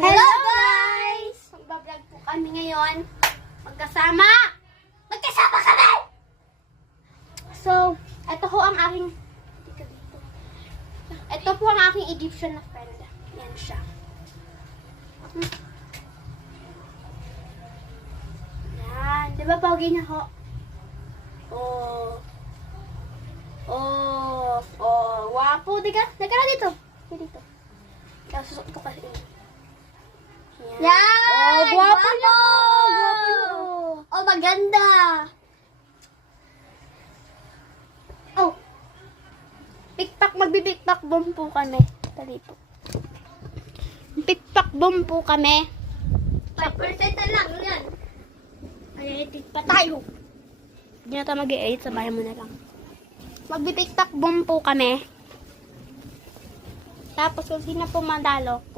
Hello guys! Magbablog po kami ngayon. Magkasama kami! So, ito po ang aking Egyptian na friend. Yan siya. Yan. Di ba pogi niya ho? Wapo. Diga na dito. Dito. Kaya susok ko kasi. Yan! Gwapo nyo! Oh, maganda! Oh! Magbibikpak bomb po kami. Dali po. Pikpak bomb po kami. 5% na lang yan. Ay, pa tayo. Hindi na tayo mag-i-edit, sabayan mo na lang. Magbibikpak bomb po kami. Tapos kung sino po mandalo,